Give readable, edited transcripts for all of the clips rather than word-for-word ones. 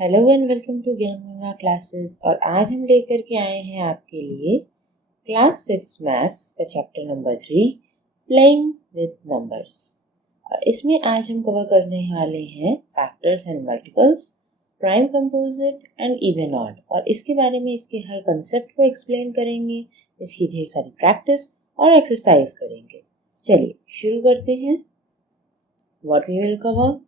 Hello and welcome to ज्ञान Ganga classes. और आज हम लेकर के आए हैं आपके लिए क्लास 6 मैथ्स का chapter number 3 playing with numbers. और इसमें आज हम कवर करने वाले हैं factors and multiples, prime composite and even odd. और इसके बारे में इसके हर कंसेप्ट को एक्सप्लेन करेंगे, इसकी ढेर सारी प्रैक्टिस और एक्सरसाइज करेंगे। चलिए शुरू करते हैं। What we will cover?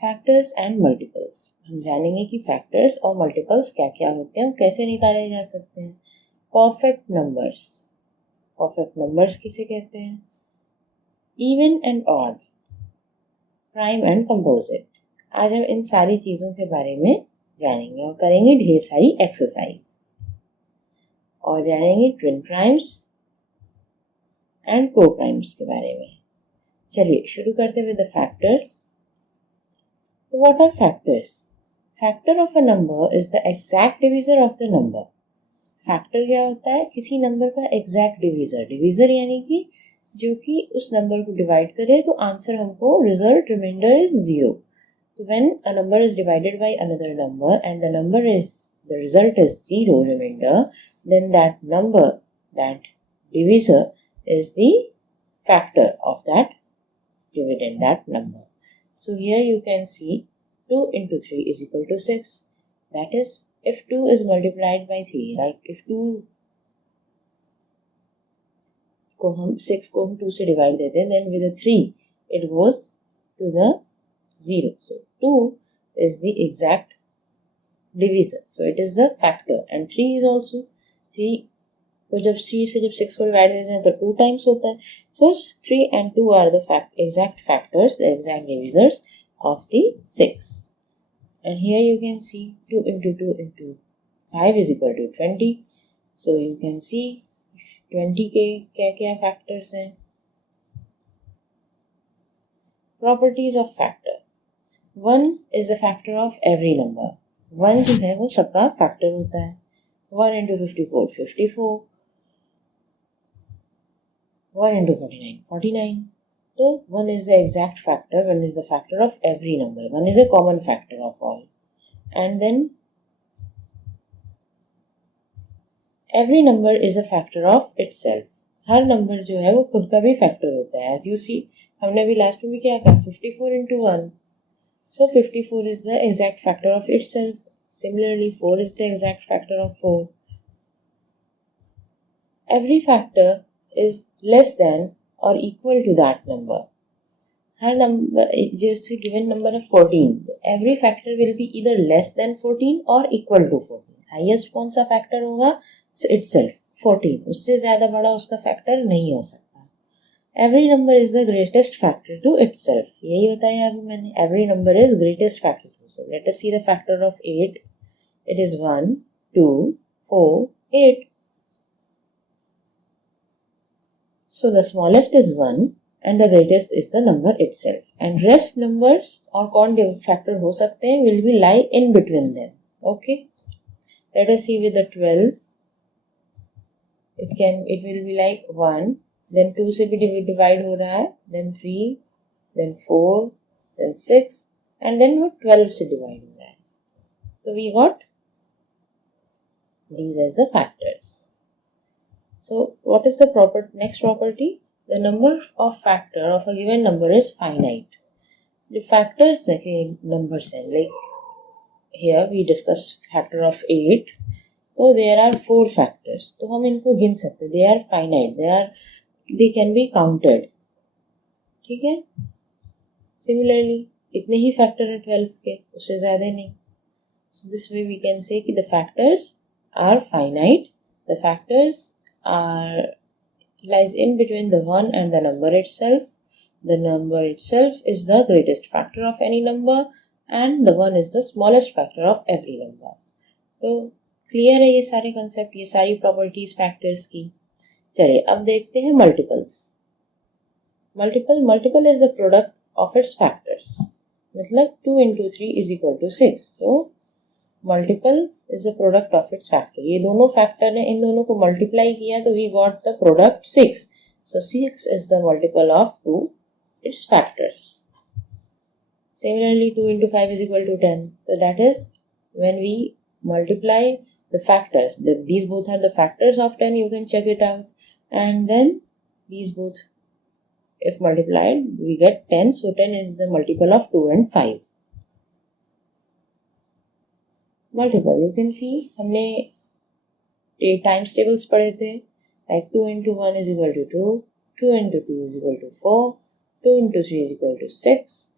Factors and multiples. हम जानेंगे कि फैक्टर्स और मल्टीपल्स क्या क्या होते हैं और कैसे निकाले जा सकते हैं। Perfect numbers. परफेक्ट नंबर्स किसे कहते हैं? Even and odd, prime and composite. आज हम इन सारी चीजों के बारे में जानेंगे और करेंगे ढेर सारी एक्सरसाइज और जानेंगे ट्विन प्राइम्स एंड को प्राइम्स के बारे में। चलिए शुरू करते हैं with the factors. So what are factors? Factor of a number is the exact divisor of the number. Factor क्या होता है? किसी नंबर का exact divisor। divisor यानी कि जो कि उस नंबर को डिवाइड करे तो आंसर हमको result remainder is 0. So when a number is divided by another number and the result is 0 remainder, then that number, that divisor is the factor of that dividend, that number. So here you can see 2 into 3 is equal to 6. That is, if 2 is multiplied by 3, like if 2 को हम 6 को हम 2 से divide देते हैं, then with a 3 it goes to the 0. So 2 is the exact divisor. So it is the factor, and 3 is also 3 को जब 3 से जब 6 को डिवाइड देते हैं तो 2 times होता है. So 3 and 2 are the exact factors, the exact divisors of the 6. And here you can see 2 into 2 into 5 is equal to 20. So you can see 20 के क्या क्या factors हैं. Properties of factor. 1 is the factor of every number. 1 जो है वो सबका factor होता है. 1 into 54, 54. 1 into 49, 49. So 1 is the exact factor, 1 is the factor of every number, 1 is a common factor of all. And then every number is a factor of itself. Her number जो है वो खुद का भी factor होता है. As you see, हमने अभी लास्ट में भी क्या कहा? 54 into 1. So 54 is the exact factor of itself. Similarly, 4 is the exact factor of 4. Every factor is less than or equal to that number. Her number जैसे given number है 14, every factor will be either less than 14 or equal to 14. Highest कौन सा factor होगा? itself 14. उससे ज्यादा बड़ा उसका factor नहीं हो सकता. Every number is the greatest factor to itself. यही बताया अभी मैंने. Every number is greatest factor to itself. Let us see the factor of 8. It is 1, 2, 4, 8. So the smallest is 1 and the greatest is the number itself. And rest numbers और कौन factor हो सकते हैं will be lie in between them. Okay. Let us see with the 12. It will be like 1, then 2 से भी divide हो रहा है, then 3, then 4, then 6, and then 12 से divide हो रहा है. So we got these as the factors. So what is the next property? The number of factor of a given number is finite. The factors के numbers हैं, like here we discuss factor of 8. So there are 4 factors. तो हम इनको गिन सकते हैं. They are finite. They can be counted. ठीक है? Similarly, इतने ही factor है 12 के, उससे ज़्यादा नहीं. So this way we can say कि the factors are finite. The factors lies in between the 1 and the number itself. The number itself is the greatest factor of any number and the 1 is the smallest factor of every number. तो clear है ये सारे concept, ये सारी properties factors की. चलिए अब देखते हैं multiples. Multiple is the product of its factors. मतलब 2 into 3 is equal to 6. तो multiple is the product of its factor. ये दोनों फैक्टर ने इन दोनों को मल्टीप्लाई किया तो we got the product 6. So 6 is the multiple of 2 it's factors. Similarly, 2 into 5 is equal to 10. So that is when we multiply the factors. These both are the factors of 10. You can check it out. And then these both, if multiplied, we get 10. So 10 is the multiple of 2 and 5. Multiple, you can see, हमने times tables पढ़े थे. Like 2 into 1 is equal to 2, 2 into 2 is equal to 4, 2 into 3 is equal to 6,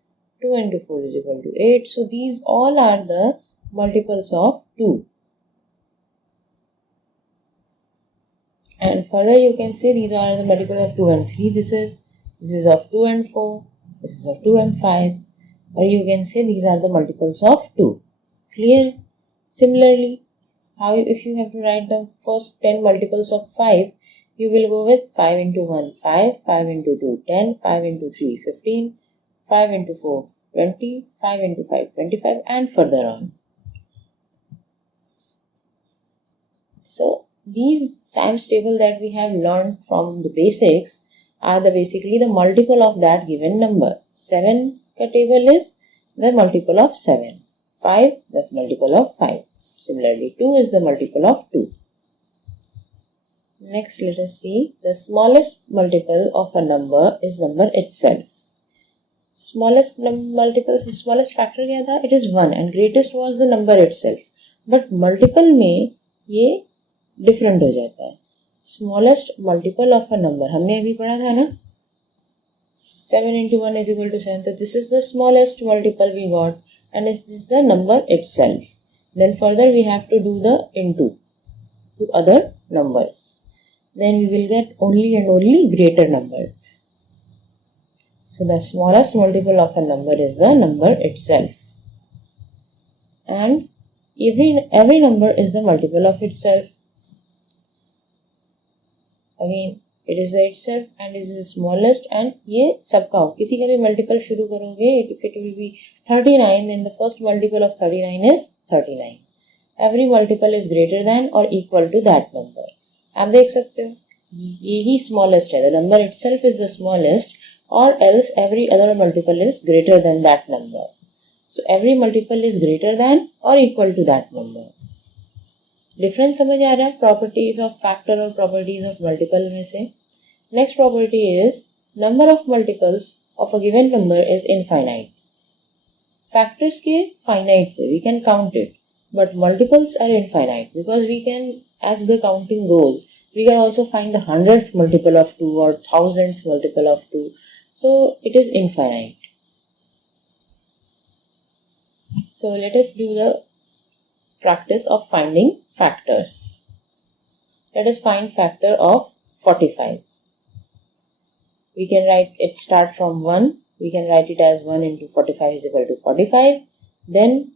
2 into 4 is equal to 8. So these all are the multiples of 2. And further you can say these are the multiples of 2 and 3. This is of 2 and 4. This is of 2 and 5. Or you can say these are the multiples of 2. Clear? Similarly, if you have to write the first 10 multiples of 5, you will go with 5 into 1, 5, 5 into 2, 10, 5 into 3, 15, 5 into 4, 20, 5 into 5, 25, and further on. So these times table that we have learned from the basics are basically the multiple of that given number. 7 ka table is the multiple of 7. 5 the multiple of 5. Similarly, 2 is the multiple of 2. Next, let us see. The smallest multiple of a number is number itself. Smallest factor क्या था? It is 1 and greatest was the number itself. But multiple में ये different हो जाता है. Smallest multiple of a number हमने अभी पढ़ा था ना? 7 into 1 is equal to 7. So this is the smallest multiple we got, and this is the number itself. Then further we have to do the into to other numbers. Then we will get only and only greater numbers. So the smallest multiple of a number is the number itself. And every number is the multiple of itself. Again, it is the itself and is the smallest, and ये सबका हो. किसी का भी multiple शुरू करोगे, if it will be 39, then the first multiple of 39 is 39. Every multiple is greater than or equal to that number. आप देख सकते हो, यही smallest है. The number itself is the smallest, or else every other multiple is greater than that number. So every multiple is greater than or equal to that number. Difference समझ आ रहा है प्रॉपर्टीज ऑफ फैक्टर और properties of multiple में से. Next property is number of multiples of a given number is infinite. Factors के finite थे, we can count it, but multiples are infinite because we can, as the counting goes, we can also find the 100th multiple of 2 or 1000th multiple of 2. So it is infinite. So let us do the practice of finding factors. Let us find factor of 45. We can write it, start from 1. We can write it as 1 into 45 is equal to 45. Then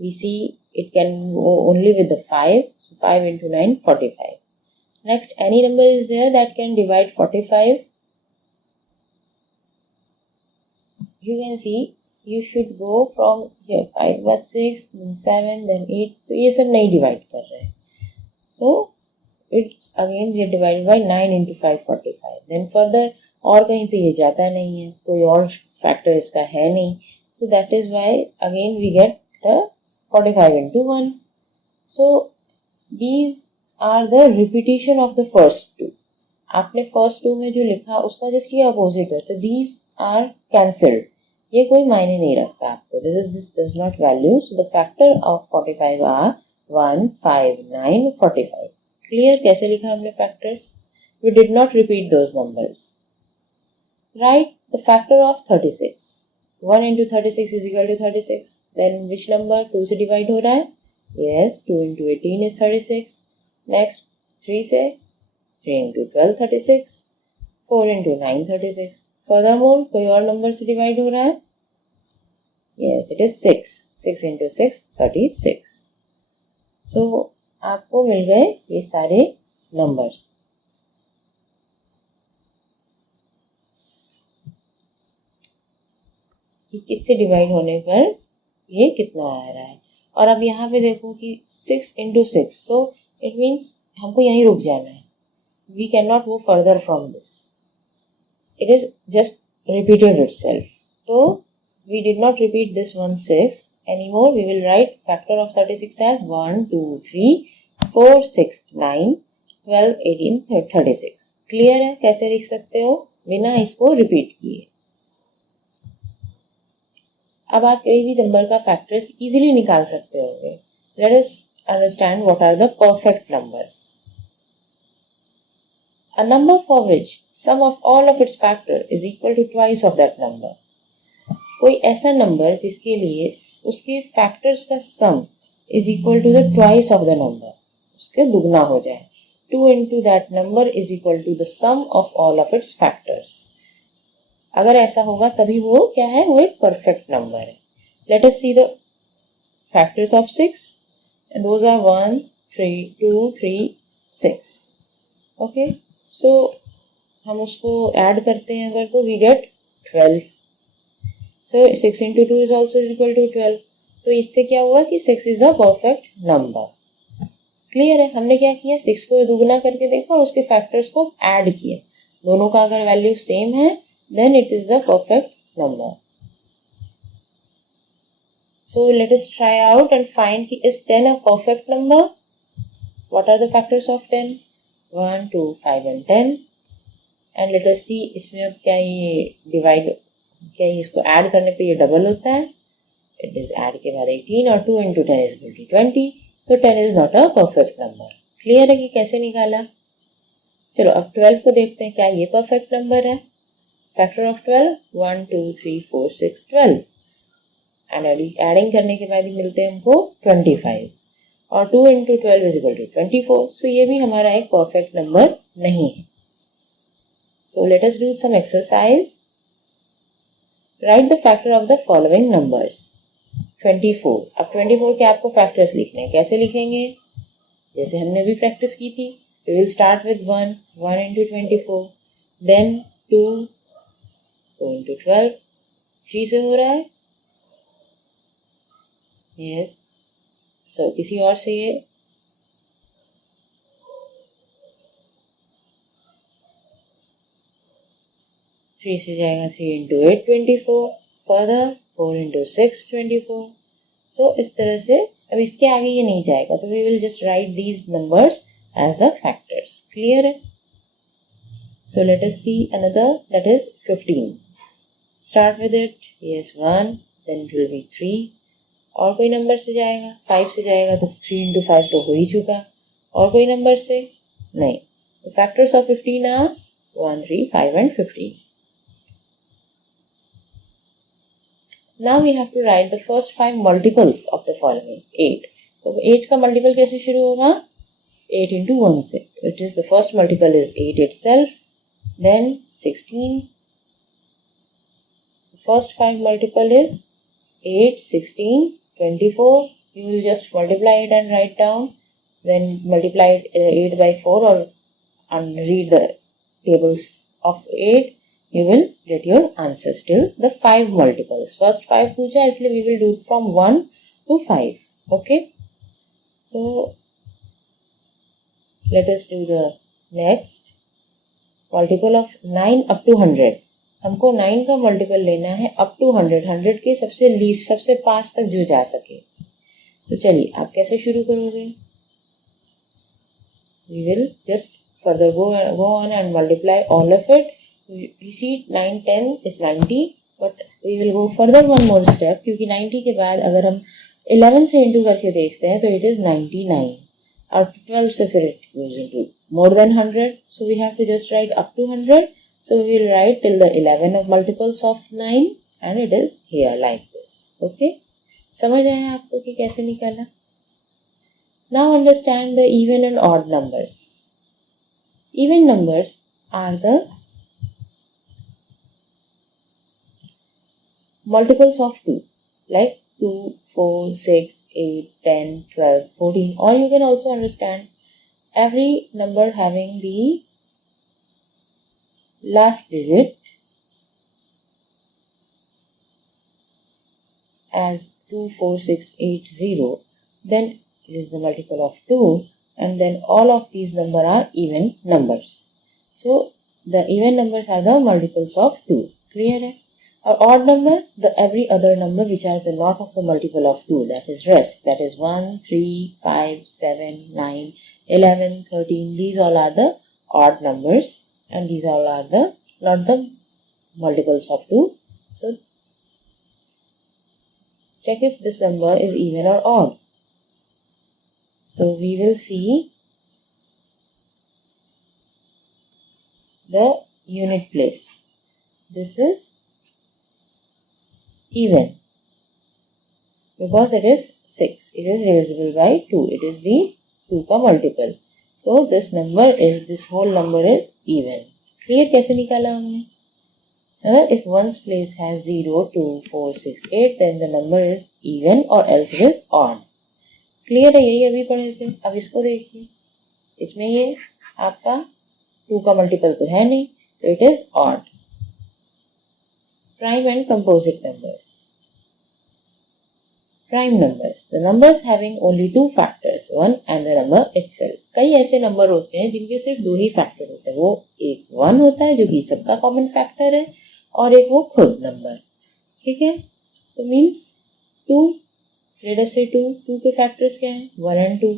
we see it can go only with the 5. So 5 into 9, 45. Next, any number is there that can divide 45. You can see you should go from here 5 was 6, then 7, then 8. तो ये सब नहीं divide कर रहे हैं. So it's again we are divided by 9 into 5, 45. Then further और कहीं तो ये जाता नहीं है, कोई और factor इसका है नहीं. So that is why again we get the 45 into 1. So these are the repetition of the first two. आपने first two में जो लिखा उसका just ये opposite है, तो these are cancelled. ये कोई मायने नहीं रखता आपको. This does not value. So the factor of 45 are 1, 5, 9, 45. Clear? कैसे लिखा हमने factors? We did not repeat those numbers. Write the factor of 36. 1 into 36 is equal to 36. Then which number? 2 से divide हो रहा है? Yes, 2 into 18 is 36. Next 3 से 3 into 12 36, 4 into 9 36. Furthermore कोई और नंबर से डिवाइड हो रहा है? Yes, it is 6. 6 into 6 36. So आपको मिल गए ये सारे नंबर्स. कि किससे डिवाइड होने पर ये कितना आ रहा है. और अब यहाँ पे देखो कि 6 into 6. So it means हमको यहीं रुक जाना है. We cannot go further from this. It is just repeated itself. तो we did not repeat this 1 6 anymore. We will write factor of 36 as 1 2 3 4 6 9 12 18 36. Clear है कैसे लिख सकते हो बिना इसको रिपीट किए। अब आप कोई भी नंबर का फैक्टर्स इजीली निकाल सकते होगे। Let us understand what are the perfect numbers. A number for which sum of all of its factor is equal to twice of that number. कोई ऐसा नंबर जिसके लिए उसके फैक्टर्स का sum is equal to the twice of the number, उसके दुगना हो जाए। 2 into that number is equal to the sum of all of its factors. अगर ऐसा होगा तभी वो क्या है, वो एक परफेक्ट नंबर है। Let us see the factors of 6 and those are 1 3 2 3 6. Okay, so हम उसको ऐड करते हैं अगर तो we get 12. So 6 into 2 is also equal to 12. तो इससे क्या हुआ कि 6 is a perfect number. Clear है, हमने क्या किया 6 को दुगना करके देखा और उसके फैक्टर्स को ऐड किए, दोनों का अगर वैल्यू सेम है then it is the perfect number. So let us try out and find is 10 a perfect number? What are the factors of 10? 1 2 5 and 10. And let us see इसमें अब क्या ये डिवाइड, क्या ये इसको ऐड करने पे ये डबल होता है. इट इज ऐड के बाद 18 और 2 into 10 is equal to 20. So 10 is not a perfect number. Clear है कि कैसे निकाला. चलो अब 12 को देखते हैं, क्या ये परफेक्ट नंबर है. फैक्टर ऑफ 12 1 2 3 4 6 12 एंड एडिंग करने के बाद ही मिलते हैं हमको 25 और 2 into 12 is equal to 24. सो ये भी हमारा एक परफेक्ट नंबर नहीं है. So let us do some exercise. Write the factor of the following numbers. 24. अब 24 के आपको फैक्टर्स लिखने हैं. कैसे लिखेंगे, जैसे हमने भी प्रैक्टिस की थी. We will start with 1 into 24, then 2 into 12. 3 से हो रहा है. Yes. So किसी और से ये 3 से जाएगा 3 into 8 24, further 4 into 6 24. So इस तरह से अब इसके आगे ये नहीं जाएगा, तो we will just write these numbers as the factors. Clear है. So let us see another, that is 15. Start with it. Yes 1, then it will be 3. और कोई नंबर से जाएगा, 5 से जाएगा तो 3 into 5 तो हो ही चुका. और कोई नंबर से नहीं. The factors of 15 are 1 3 5 and 15. Now we have to write the first 5 multiples of the following. 8. तो 8 का मल्टीपल कैसे शुरू होगा, 8 into 1 से. It is the first multiple is 8 itself, then 16. The first 5 multiple is 8, 16, 24. You will just multiply it and write down. Then multiply it 8 by 4 or and read the tables of 8. You will get your answer still the 5 multiples. First 5 पूछा इसलिए we will do it from 1 to 5. Okay. So let us do the next multiple of 9 up to 100. हमको 9 का multiple लेना है up to 100. 100 के सबसे least, सबसे पास तक जो जा सके. तो चलिए आप कैसे शुरू करोगे. We will just further go on and multiply all of it. You see 9 10 is 90, but we will go further one more step, क्योंकि 90 के बाद अगर हम 11 से इंटू करके देखते हैं तो it is 99 और 12 से फिर it goes into more than 100. So we have to just write up to 100. So we will write till the 11 of multiples of 9 and it is here like this. Okay, समझ आया आपको कि कैसे निकाला. Now understand the even and odd numbers. Even numbers are the multiples of 2, like 2, 4, 6, 8, 10, 12, 14, or you can also understand every number having the last digit as 2, 4, 6, 8, 0, then it is the multiple of 2, and then all of these numbers are even numbers. So the even numbers are the multiples of 2. Clear है. और odd number, the every other number which are the not of the multiple of 2, that is rest, that is 1, 3, 5, 7, 9, 11, 13. These all are the odd numbers and these all are the not the multiples of 2. So check if this number is even or odd. So we will see the unit place. This is even because it is 6. It is divisible by 2. It is the 2 का multiple. So this whole number is even. Clear? कैसे निकाला हमने? If one's place has 0, 2, 4, 6, 8, then the number is even or else it is odd. Clear है? यही अभी पढ़े थे. अब इसको देखिए. इसमें ये आपका 2 का multiple तो है नहीं, so it is odd. Prime and composite numbers. Prime numbers, the numbers having only 2 factors, 1 and the number itself. कई ऐसे नंबर होते हैं जिनके सिर्फ 2 ही फैक्टर होते हैं. वो एक 1 होता है जो कि सबका कॉमन फैक्टर है और एक वो खुद नंबर. ठीक है, तो मीन्स 2, लेट अस से 2 के फैक्टर्स क्या हैं? 1 and 2.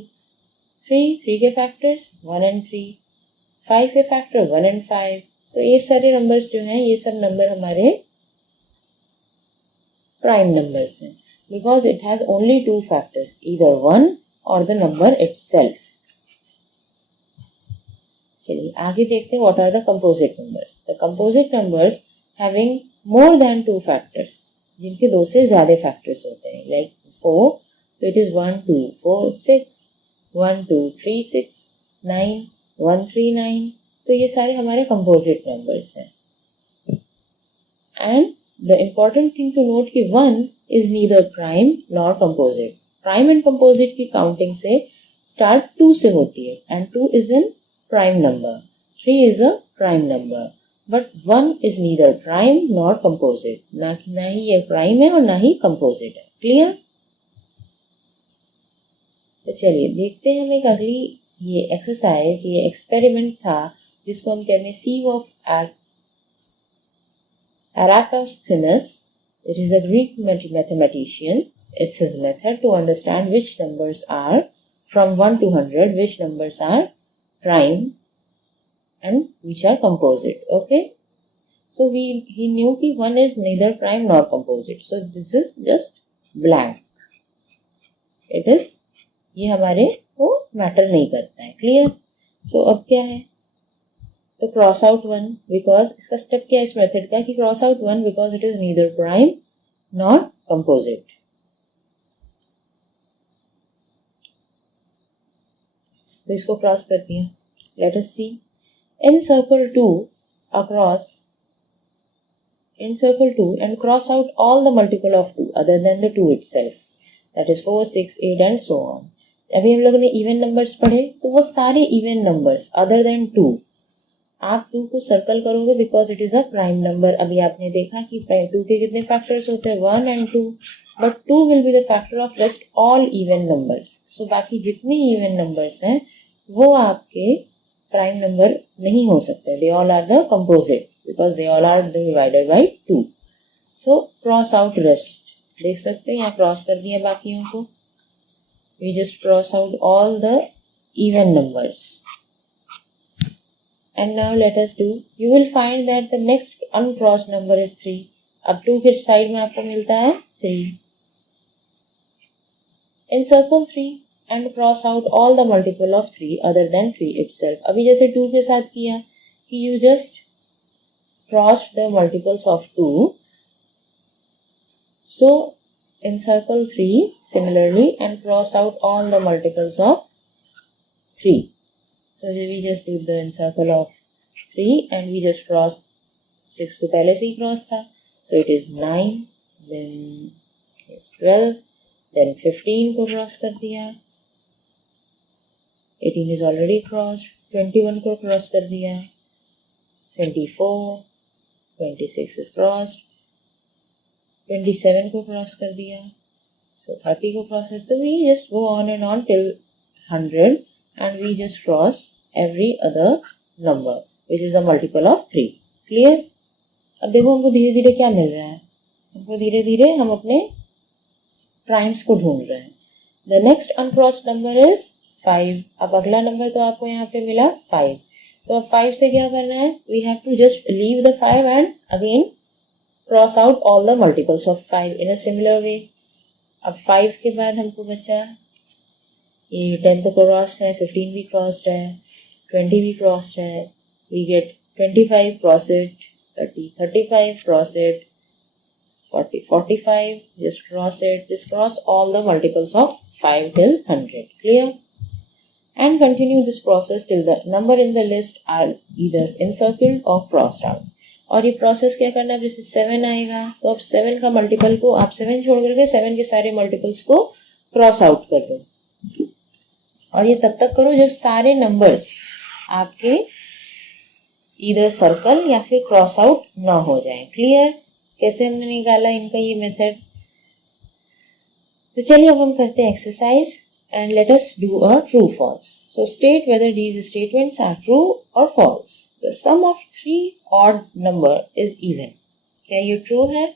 3 के फैक्टर्स 1 and 3. 5 के फैक्टर 1 and 5. तो ये सारे नंबर्स जो हैं, ये सब नंबर हमारे प्राइम नंबर्स हैं because it has only 2 factors, either 1 or the number itself. चलिए आगे देखते हैं what are the composite numbers. The composite numbers having more than 2 factors, जिनके 2 से ज़्यादा factors होते हैं, like 4, so it is 1, 2, 4, 6, 1, 2, 3, 6, 9, 1, 3, 9. तो ये सारे हमारे composite numbers हैं. And the important thing to note कि 1 is neither prime nor composite. Prime and composite की counting से start 2 से होती है and 2 is a prime number. 3 is a prime number. But 1 is neither prime nor composite. ना ही ये prime है और ना ही composite है. Clear? तो चलिए देखते हैं हम एक अगली ये exercise, ये experiment था जिसको हम कहते हैं sieve of Eratosthenes. It is a Greek mathematician. It's his method to understand which numbers are from 1 to 100, which numbers are prime and which are composite. Okay. So he knew कि 1 is neither prime nor composite. So this is just blank. It is ये हमारे को matter नहीं करता है. Clear? So अब क्या है? तो क्रॉस आउट 1 बिकॉज इसका स्टेप क्या है इस मेथड का कि cross out 1 because it is neither prime nor composite. तो इसको क्रॉस करती हैं. Let us see. encircle 2 and cross out all the multiple of 2 other than the 2 itself, that is 4, 6, 8 and so on. अभी हम लोगों ने इवन नंबर्स पढ़े तो वो सारे इवन नंबर्स अदर देन 2 आप 2 को सर्कल करोगे because it is a prime number. अभी आपने देखा कि 2 के कितने फैक्टर्स होते हैं? 1 and 2. But 2 will be the factor of rest all even numbers. So बाकी जितने इवन नंबर्स हैं वो आपके प्राइम नंबर नहीं हो सकते. They all are the composite because they all are divided by 2. So cross out rest. देख सकते हैं यहाँ क्रॉस कर दिया बाकियों को. We just cross out all the even numbers. And now let us do. You will find that the next uncrossed number is 3. अब 2 के साइड में आपको मिलता है 3. Encircle 3 and cross out all the multiple of 3 other than 3 itself. अभी जैसे 2 के साथ किया कि you just crossed the multiples of 2. So encircle 3 similarly and cross out all the multiples of 3. So we just did the encircle of 3 and we just crossed 6 तो पहले से ही cross था. So it is 9, then is 12, then 15 को cross कर दिया. 18 is already crossed. 21 को cross कर दिया. 24, 26 is crossed. 27 को क्रॉस कर दिया. So 30 को क्रॉस कर. तो we just go on and on till 100. And we just cross every other number which is a multiple of 3. Clear? अब देखो हमको धीरे धीरे क्या मिल रहा है. हमको धीरे धीरे हम अपने प्राइम्स को ढूंढ रहे हैं। The next uncrossed number is 5। अब अगला नंबर तो आपको यहाँ पे मिला 5। तो अब 5 से क्या करना है, we have to just leave the 5 and again cross out all the multiples of 5 in a similar way. अब 5 के बाद हमको बचा ये 10 तो क्रॉस है, 15 भी क्रॉस्ड है, 20 भी क्रॉस्ड है, we get 25 cross it, 30 35 cross it, 40 45 just cross it, just cross all the multiples of 5 till 100. Clear? And continue this process till the number in the list are either encircled or crossed out. और ये process क्या करना है, जैसे 7 आएगा तो अब 7 का मल्टीपल को आप 7 छोड़ करके 7 के सारे मल्टीपल्स को क्रॉस आउट कर दो। और ये तब तक करो जब सारे नंबर्स आपके इधर सर्कल या फिर क्रॉस आउट ना हो जाए। क्लियर? कैसे हमने निकाला इनका ये मेथड। तो चलिए अब हम करते हैं exercise and let us do a true false. So state whether these statements are true और false. The sum of 3 odd number is even. क्या ये ट्रू है?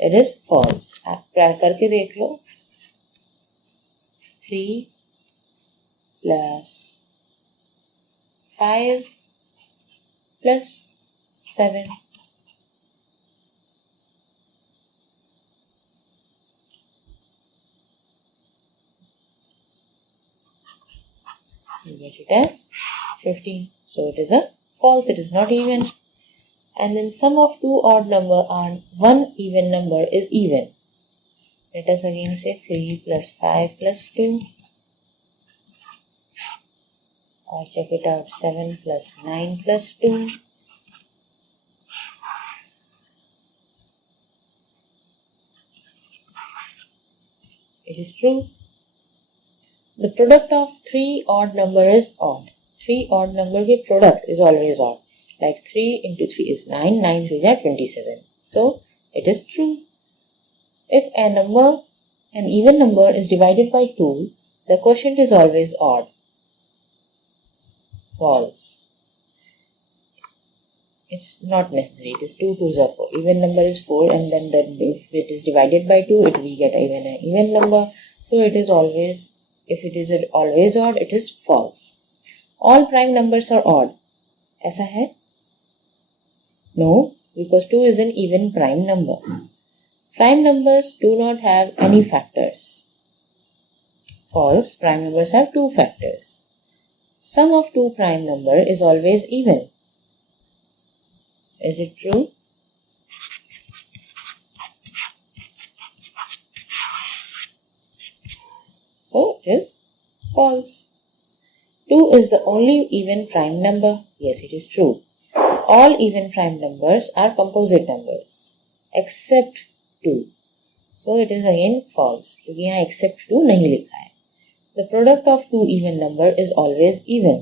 It is false. आप ट्राई करके देख लो। 3 plus 5 plus 7 you get it as 15. So it is a false, it is not even. And then sum of 2 odd number and 1 even number is even. Let us again say 3 plus 5 plus 2. Or check it out, 7 plus 9 plus 2. It is true. The product of 3 odd number is odd. 3 odd number के product is always odd. Like 3 into 3 is 9, 9 3 are 27. So it is true. If a number, an even number is divided by 2, the quotient is always odd. False. It's not necessary. It is 2 2s are 4. Even number is 4 and then if it is divided by 2, we get even an even number. So it is always, if it is always odd, it is false. All prime numbers are odd. ऐसा है? No, because 2 is an even prime number. Prime numbers do not have any factors. False, prime numbers have 2 factors. Sum of 2 prime number is always even. Is it true? So it is false. 2 is the only even prime number. Yes, it is true. All even prime numbers are composite numbers except 2. So it is again false क्योंकि यहाँ except 2 नहीं लिखा है. The product of 2 even number is always even.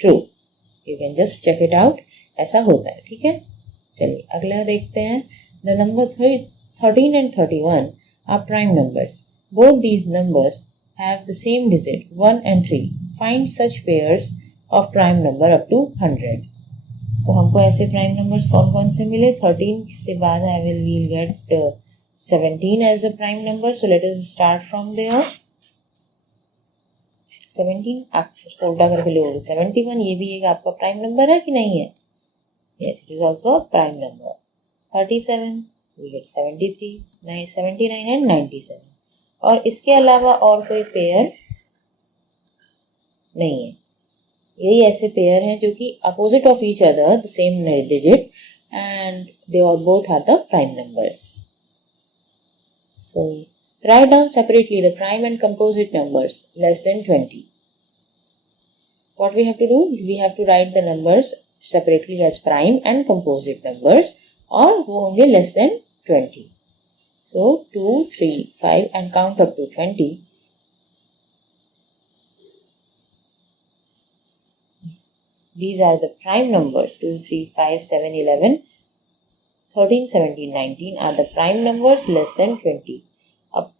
True. You can just check it out. ऐसा होता है, ठीक है? चलिए अगला देखते हैं. The number 13 and 31 are prime numbers. Both these numbers have the same digit 1 and 3. Find such pairs of prime number up to 100. तो हमको ऐसे प्राइम नंबर्स कौन कौन से मिले? 13 से बाद we'll get 17 as a prime number. So let us start from there. 17 आप उसको उल्टा करके लोगे 71. ये भी एक आपका प्राइम नंबर है कि नहीं है? Yes, it is also a prime number. 37 we get 73, 79 and 97. और इसके अलावा और कोई पेयर नहीं है. यही ऐसे पेयर हैं जो कि opposite of each other the same digit and they all both are the prime numbers. So write down separately the prime and composite numbers less than 20. What we have to do? We have to write the numbers separately as prime and composite numbers और वो होंगे less than 20. So 2, 3, 5 and count up to 20. These are the prime numbers. 2, 3, 5, 7, 11, 13, 17, 19 are the prime numbers less than 20. अब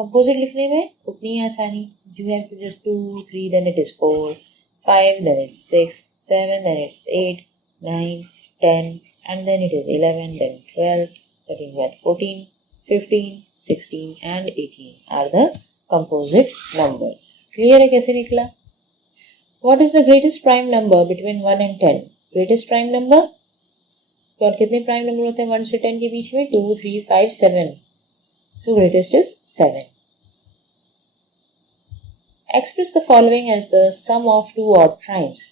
composite लिखने में उतनी आसानी. You have to just 2, 3, then it is 4, 5, then it's 6, 7, then it's 8, 9, 10 and then it is 11, then 12, 13, 12, 14, 15, 16 and 18 are the composite numbers. Clear है कैसे निकला? What is the greatest prime number between 1 and 10? Greatest prime number? और कितने prime number होते हैं 1 से 10 के बीच में? 2, 3, 5, 7. So greatest is 7. Express the following as the sum of two odd primes.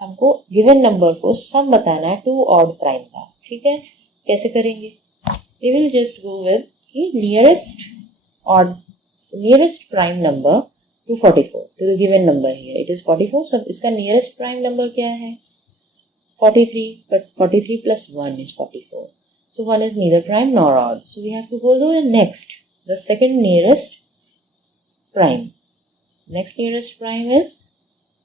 हमको given number को sum बताना है two odd prime का. ठीक है? कैसे करेंगे? We will just go with the nearest prime number to 44, to the given number here. It is 44, so इसका nearest prime number क्या है? 43, but 43 plus 1 is 44. So 1 is neither prime nor odd. So we have to go to the next, the second nearest prime. Next nearest prime is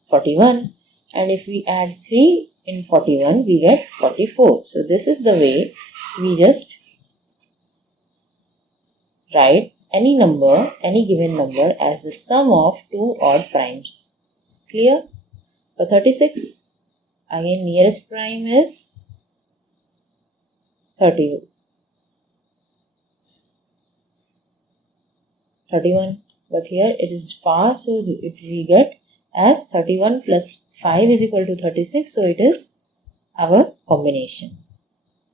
41. And if we add 3 in 41, we get 44. So this is the way we just write any number, any given number as the sum of two odd primes. Clear? For 36, again nearest prime is 31, but here it is far, so we get as 31 plus 5 is equal to 36, so it is our combination.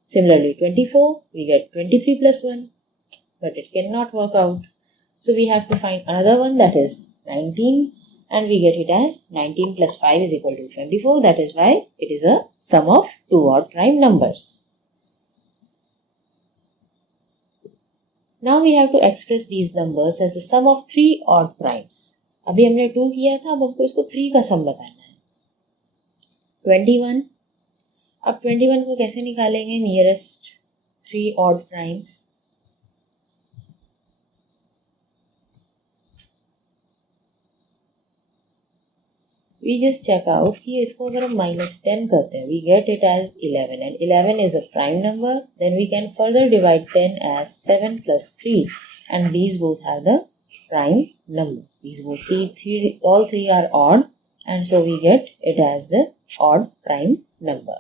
Similarly, 24, we get 23 plus 1, but it cannot work out. So we have to find another one, that is 19, and we get it as 19 plus 5 is equal to 24. That is why it is a sum of two odd prime numbers. Now we have to express these numbers as the sum of three odd primes. अभी हमने 2 किया था, अब हमको इसको 3 का सम बताना है. 21. अब 21 को कैसे निकालेंगे? Nearest 3 odd primes. We just check out कि इसको अगर हम -10 करते हैं, we get it as 11, and 11 is a prime number. Then we can further divide 10 as 7 plus 3, and these both are the prime numbers. These both all three are odd, and so we get it as the odd prime number.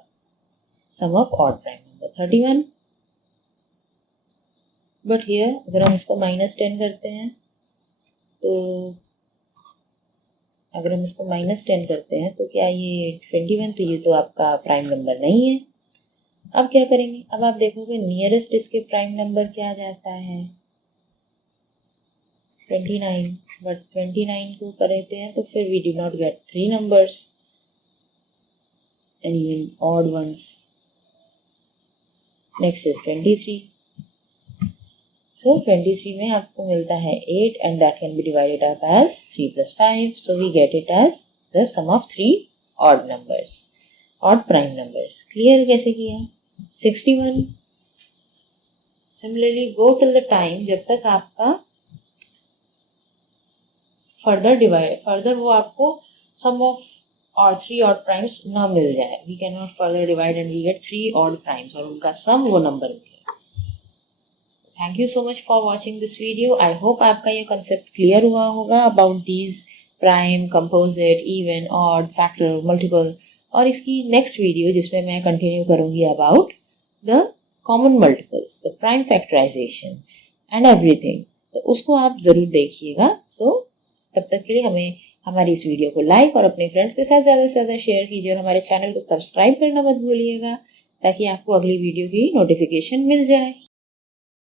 Sum of odd prime number 31. But here अगर हम इसको -10 करते हैं, तो अगर हम इसको -10 करते हैं तो क्या ये 21, तो ये तो आपका प्राइम नंबर नहीं है. अब क्या करेंगे? अब आप देखोगे नियरेस्ट इसके प्राइम नंबर क्या जाता है? 29. बट 29 को करते हैं तो फिर we do not get 3 numbers and even odd ones. Next is 23. So 23 में आपको मिलता है 8, and that can be divided up as 3 plus 5. So we get it as the sum of 3 odd numbers, odd prime numbers. Clear कैसे किया? 61. Similarly, go till the time जब तक आपका further वो आपको sum of or 3 odd primes ना मिल जाए. We cannot further divide and we get 3 odd primes और उनका sum वो number मिले. Thank you so much for watching this video. I hope आपका ये concept clear हुआ होगा about these prime, composite, even, odd, factor, multiple. और इसकी next video जिसमें मैं continue करूँगी about the common multiples, the prime factorization and everything. तो उसको आप ज़रूर देखिएगा. So तब तक के लिए हमें हमारी इस वीडियो को लाइक और अपने फ्रेंड्स के साथ ज़्यादा से ज़्यादा शेयर कीजिए, और हमारे चैनल को सब्सक्राइब करना मत भूलिएगा ताकि आपको अगली वीडियो की नोटिफिकेशन मिल जाए.